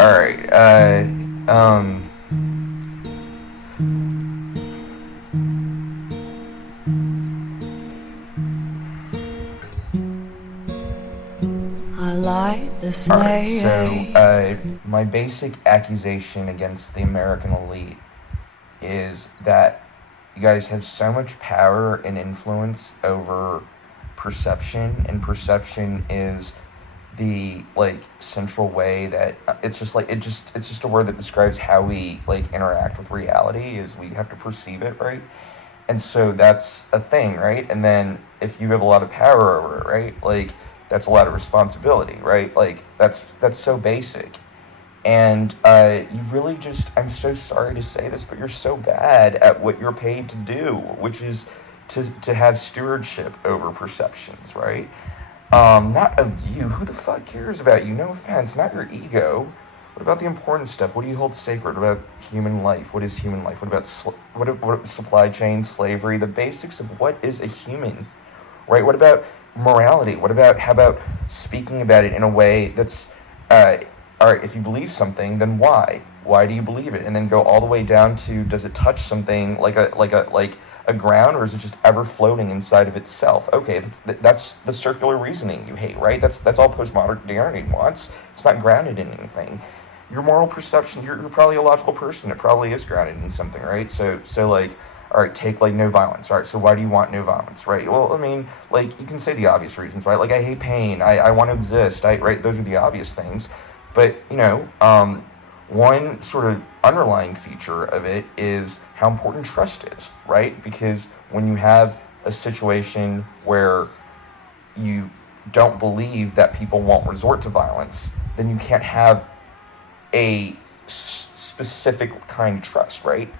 Alright, I like the alright, so, snake. my basic accusation against the American elite is that you guys have so much power and influence over perception, and perception is the like central way that it's just like it's just a word that describes how we like interact with reality is we have to perceive it, right? And so that's a thing, right? And then if you have a lot of power over it, right, like that's a lot of responsibility, right? Like that's so basic. And you really just, I'm so sorry to say this, but you're so bad at what you're paid to do, which is to have stewardship over perceptions, right? Not of you. Who the fuck cares about you? No offense, not your ego. What about the important stuff? What do you hold sacred? What about human life? What is human life? What about what supply chain, slavery, the basics of what is a human, right? What about morality? What about how about speaking about it in a way that's, uh, all right? If you believe something, then why? Why do you believe it? And then go all the way down to does it touch something like a ground, or is it just ever floating inside of itself? Okay, that's the circular reasoning you hate, right? That's all postmodernity wants. It's not grounded in anything. Your moral perception, you're probably a logical person. It probably is grounded in something, right? So like, all right, take like no violence. All right, so why do you want no violence, right? Well, I mean, like you can say the obvious reasons, right? Like I hate pain. I want to exist. Right? Those are the obvious things. But one sort of underlying feature of it is how important trust is, right? Because when you have a situation where you don't believe that people won't resort to violence, then you can't have a specific kind of trust, right?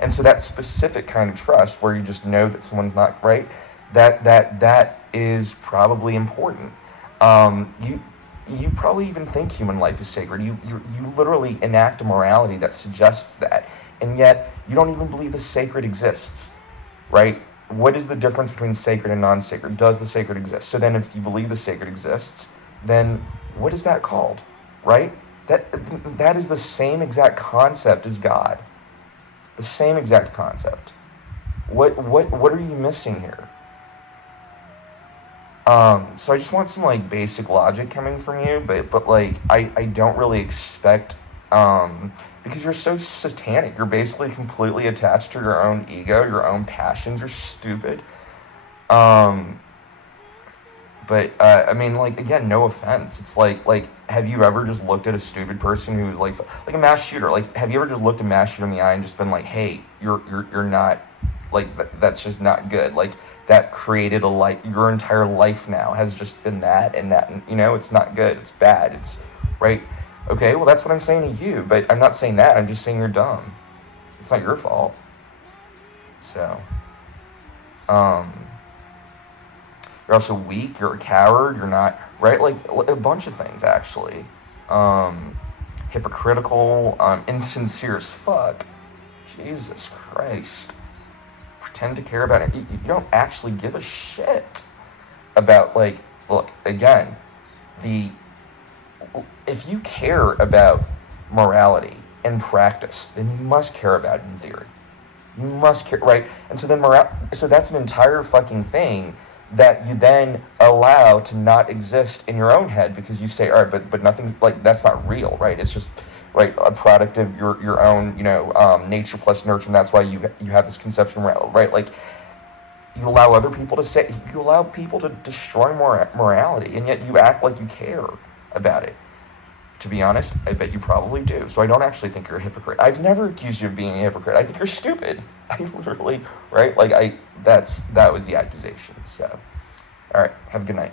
And so that specific kind of trust, where you just know that someone's not right, that is probably important. You probably even think human life is sacred. You literally enact a morality that suggests that, and yet you don't even believe the sacred exists, right? What is the difference between sacred and non-sacred? Does the sacred exist? So then, if you believe the sacred exists, then what is that called, right? That that is the same exact concept as God. The same exact concept. What are you missing here? So I just want some like basic logic coming from you, but like I don't really expect because you're so satanic. You're basically completely attached to your own ego, your own passions. You're stupid. Um, but I mean, like again, no offense. It's like have you ever just looked at a stupid person who's like a mass shooter? Like have you ever just looked a mass shooter in the eye and just been like, hey, you're not like that's just not good. Like that created a life. Your entire life now has just been that and that, and it's not good. It's bad. It's right. Okay, well that's what I'm saying to you, but I'm not saying that. I'm just saying you're dumb. It's not your fault. So, um, you're also weak. You're a coward. You're not right. Like a bunch of things actually. Um, hypocritical. Insincere as fuck. Jesus Christ. Pretend to care about it. You don't actually give a shit about like. Look again. The if you care about morality and practice, then you must care about it in theory. You must care, right? And so then so that's an entire fucking thing that you then allow to not exist in your own head because you say, all right, but nothing like that's not real, right? It's just right a product of your own nature plus nurture, and that's why you have this conception, right? Like you allow people to destroy morality, and yet you act like you care about it. To be honest, I bet you probably do. So I don't actually think you're a hypocrite. I've never accused you of being a hypocrite. I think you're stupid. I literally, right? Like that was the accusation. So, all right, have a good night.